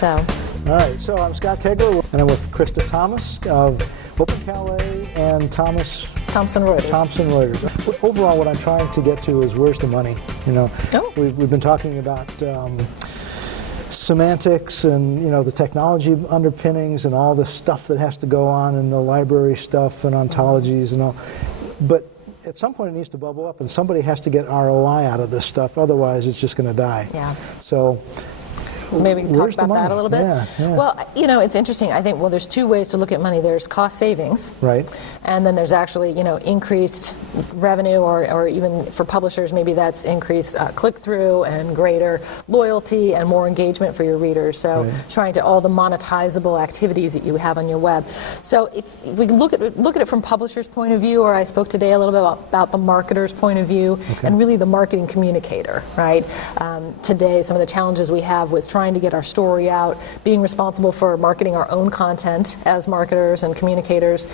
So. All right, so I'm Scott Koegler, and I'm with Krista Thomas of Open Calais and Thomson Reuters. Thomson Reuters. Overall, what I'm trying to get to is where's the money? You know, we've been talking about semantics and the technology underpinnings and all the stuff that has to go on and the library stuff and ontologies and all, but at some point it needs to bubble up and somebody has to get ROI out of this stuff, otherwise it's just going to die. Yeah. So maybe we can talk about that a little bit. Yeah. Well, it's interesting. I think, there's two ways to look at money. There's cost savings. Right. And then there's actually, increased revenue, or even for publishers, maybe that's increased click-through and greater loyalty and more engagement for your readers. So trying to all the monetizable activities that you have on your web. So if we look at it from publishers' point of view, or I spoke today a little bit about the marketer's point of view, and really the marketing communicator, right? Today, some of the challenges we have with trying to get our story out, being responsible for marketing our own content as marketers and communicators.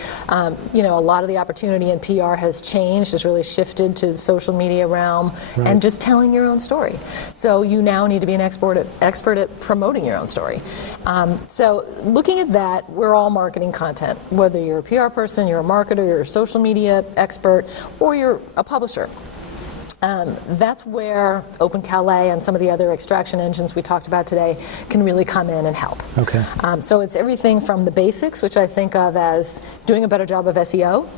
A lot of the opportunity in PR has changed, has really shifted to the social media realm and just telling your own story. So you now need to be an expert at promoting your own story. So looking at that, we're all marketing content, whether you're a PR person, you're a marketer, you're a social media expert, or you're a publisher. That's where Open Calais and some of the other extraction engines we talked about today can really come in and help. Okay. So it's everything from the basics, which I think of as doing a better job of SEO,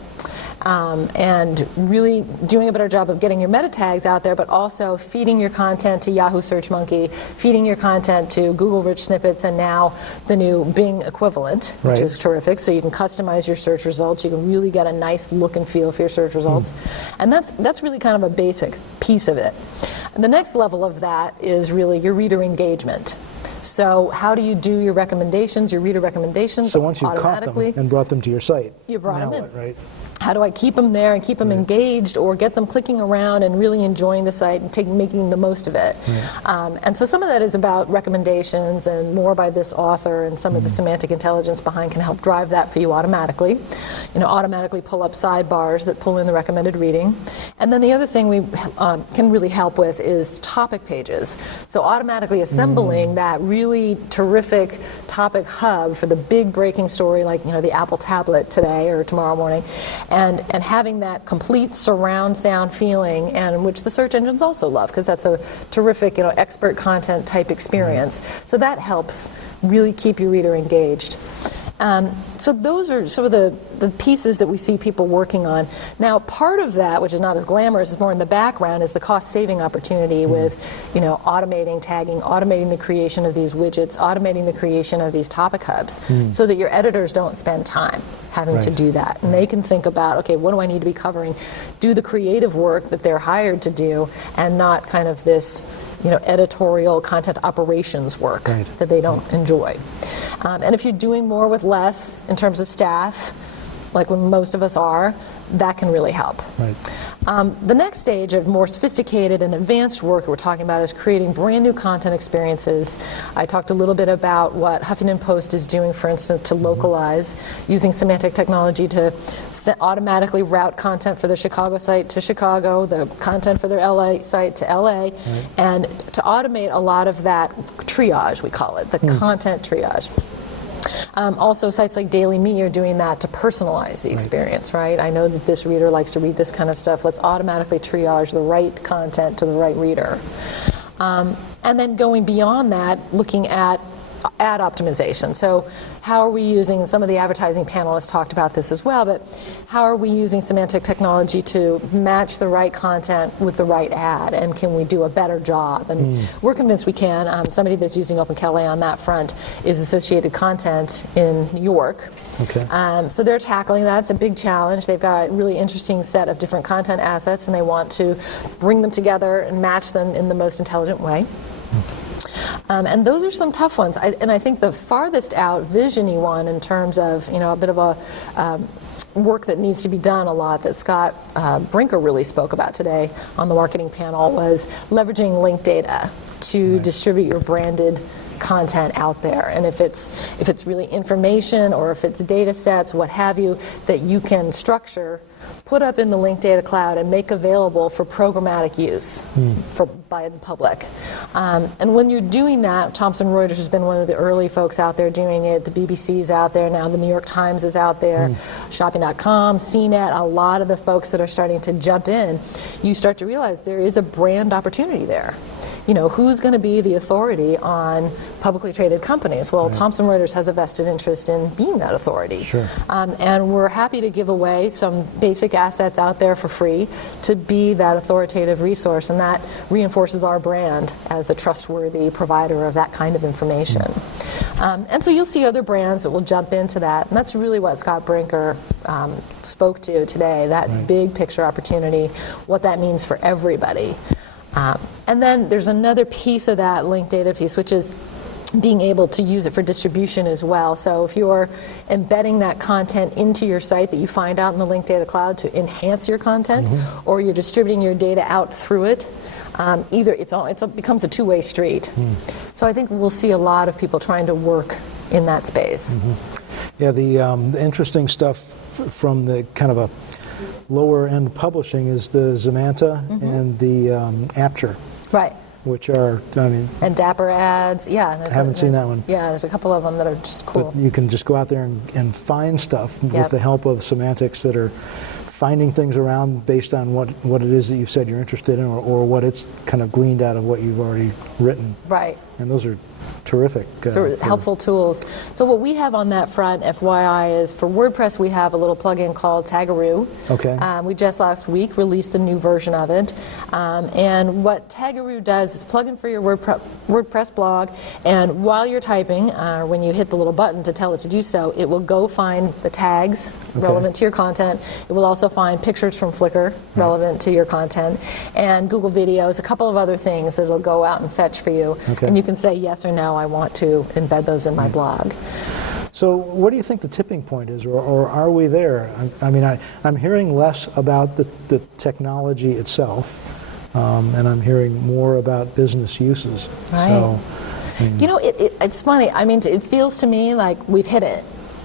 and really doing a better job of getting your meta tags out there, but also feeding your content to Yahoo SearchMonkey, feeding your content to Google Rich Snippets, and now the new Bing equivalent, which is terrific. So you can customize your search results. You can really get a nice look and feel for your search results. And that's really kind of a basic piece of it. And the next level of that is really your reader engagement. So how do you do your recommendations, your reader recommendations? So once you've caught them and brought them to your site, you brought them in. What, right? How do I keep them there and keep them engaged, or get them clicking around and really enjoying the site and making the most of it? And so some of that is about recommendations, and more by this author, and some of the semantic intelligence behind can help drive that for you automatically. Automatically pull up sidebars that pull in the recommended reading. And then the other thing we can really help with is topic pages. So automatically assembling that really terrific topic hub for the big breaking story, like the Apple tablet today or tomorrow morning. And having that complete surround sound feeling, and which the search engines also love, because that's a terrific, expert content type experience. So that helps really keep your reader engaged. So those are some of the pieces that we see people working on. Now, part of that, which is not as glamorous, is more in the background, is the cost-saving opportunity with, automating tagging, automating the creation of these widgets, automating the creation of these topic hubs, so that your editors don't spend time having to do that. And they can think about, okay, what do I need to be covering? Do the creative work that they're hired to do, and not kind of this editorial content operations work that they don't enjoy. And if you're doing more with less in terms of staff, like when most of us are, that can really help. The next stage of more sophisticated and advanced work we're talking about is creating brand new content experiences. I talked a little bit about what Huffington Post is doing, for instance, to localize, using semantic technology to automatically route content for the Chicago site to Chicago, the content for their LA site to LA, and to automate a lot of that triage, we call it, the content triage. Also, sites like Daily Me are doing that to personalize the experience, right? I know that this reader likes to read this kind of stuff. Let's automatically triage the right content to the right reader. And then going beyond that, looking at ad optimization. So how are we using, some of the advertising panelists talked about this as well, but how are we using semantic technology to match the right content with the right ad, and can we do a better job? And we're convinced we can. Somebody that's using Open Calais on that front is Associated Content in New York. So they're tackling that. It's a big challenge. They've got a really interesting set of different content assets, and they want to bring them together and match them in the most intelligent way. And those are some tough ones. And I think the farthest out, visiony one in terms of, a bit of a work that needs to be done a lot that Scott Brinker really spoke about today on the marketing panel was leveraging linked data to distribute your branded content out there. And if it's really information or if it's data sets, what have you, that you can structure, put up in the linked data cloud and make available for programmatic use by the public. And when you're doing that, Thomson Reuters has been one of the early folks out there doing it. The BBC's out there now. The New York Times is out there. Shopping.com, CNET, a lot of the folks that are starting to jump in, you start to realize there is a brand opportunity there. You know, who's going to be the authority on publicly traded companies? Well, Thomson Reuters has a vested interest in being that authority. And we're happy to give away some basic assets out there for free to be that authoritative resource, and that reinforces our brand as a trustworthy provider of that kind of information. And so you'll see other brands that will jump into that, and that's really what Scott Brinker spoke to today, that big picture opportunity, what that means for everybody. And then there's another piece of that linked data piece, which is being able to use it for distribution as well. So if you're embedding that content into your site that you find out in the linked data cloud to enhance your content, or you're distributing your data out through it, either it becomes a two-way street. So I think we'll see a lot of people trying to work in that space. Yeah, the interesting stuff from the kind of a lower end publishing is the Zemanta and the Apture. Which are, I mean... And Dapper Ads, yeah. I haven't seen that one. Yeah, there's a couple of them that are just cool. But you can just go out there and find stuff with the help of semantics that are finding things around based on what it is that you've said you're interested in, or what it's kind of gleaned out of what you've already written. And those are terrific. Helpful tools. So what we have on that front, FYI, is for WordPress we have a little plugin called Tagaroo. We just last week released a new version of it. And what Tagaroo does is a plugin for your WordPress blog, and while you're typing, when you hit the little button to tell it to do so, it will go find the tags relevant to your content. It will also find pictures from Flickr relevant to your content, and Google Videos, a couple of other things that it'll go out and fetch for you. And you can say yes or no, I want to embed those in my blog. So what do you think the tipping point is, or are we there? I mean, I'm hearing less about the technology itself, and I'm hearing more about business uses. So, you know, it's funny. I mean, it feels to me like we've hit it.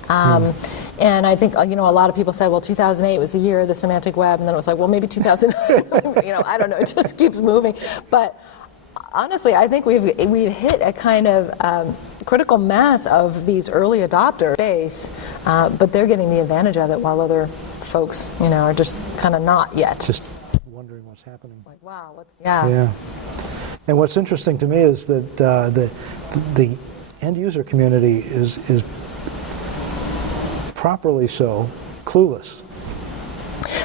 And I think, you know, a lot of people said, well, 2008 was the year of the semantic web, and then it was like, well, maybe 2009, you know, I don't know, it just keeps moving. But honestly, I think we've hit a kind of critical mass of these early adopter base, but they're getting the advantage of it while other folks, you know, are just kind of not yet. Just wondering what's happening. Like, wow, And what's interesting to me is that the end user community is properly so clueless.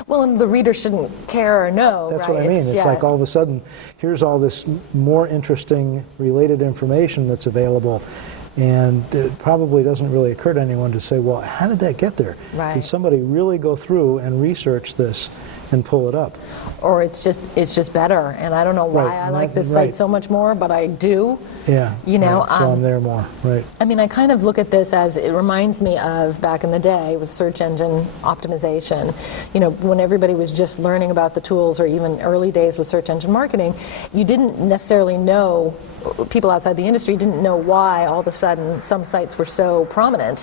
Well, and the reader shouldn't care or know, That's what I mean. It's like all of a sudden, here's all this more interesting related information that's available, and it probably doesn't really occur to anyone to say, well, how did that get there? Did somebody really go through and research this and pull it up? Or it's just better, and I don't know why I like this site so much more, but I do. You know, so I'm there more. I mean, I kind of look at this as it reminds me of back in the day with search engine optimization. You know, when everybody was just learning about the tools, or even early days with search engine marketing, you didn't necessarily know, people outside the industry didn't know why all of a sudden some sites were so prominent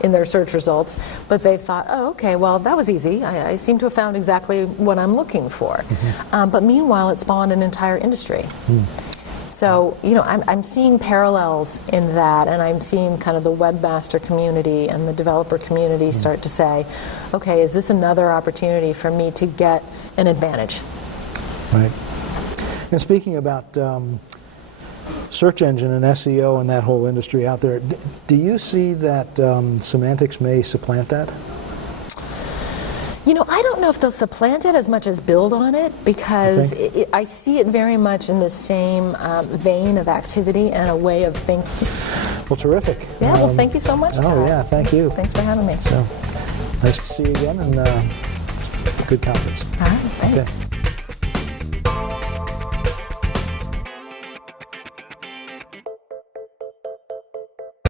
in their search results, but they thought, oh, okay, well, that was easy. I seem to have found exactly what I'm looking for. But meanwhile, it spawned an entire industry. So, you know, I'm seeing parallels in that, and I'm seeing kind of the webmaster community and the developer community start to say, okay, is this another opportunity for me to get an advantage? And speaking about search engine and SEO and that whole industry out there, do you see that semantics may supplant that? You know, I don't know if they'll supplant it as much as build on it, because I see it very much in the same vein of activity and a way of thinking. Well, terrific. Yeah, well, thank you so much. Oh, yeah, thank you. Thanks for having me. So, nice to see you again, and good conference. Thanks. Okay.